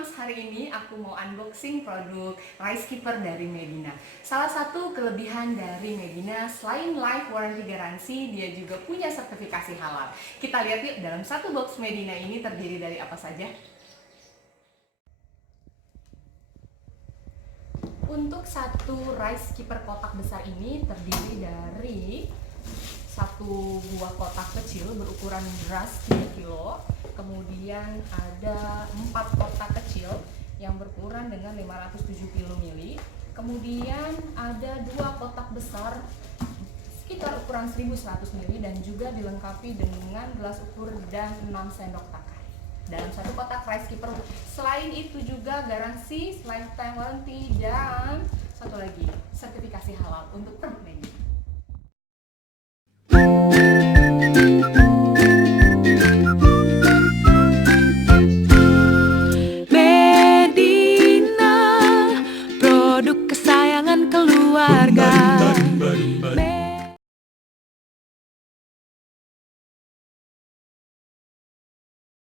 Moms, hari ini aku mau unboxing produk rice cooker dari Medina. Salah satu kelebihan dari Medina, selain life warranty garansi, dia juga punya sertifikasi halal. Kita lihat yuk dalam satu box Medina ini terdiri dari apa saja. Untuk satu rice cooker kotak besar ini terdiri dari satu buah kotak kecil berukuran beras 3 kilo. Kemudian ada 4 kotak kecil yang berukuran dengan 570 mili. Kemudian ada 2 kotak besar sekitar ukuran 1100 mili dan juga dilengkapi dengan gelas ukur dan 6 sendok takai dalam satu kotak rice cooker. Selain itu juga garansi lifetime warranty dan satu lagi sertifikasi halal untuk produk ini.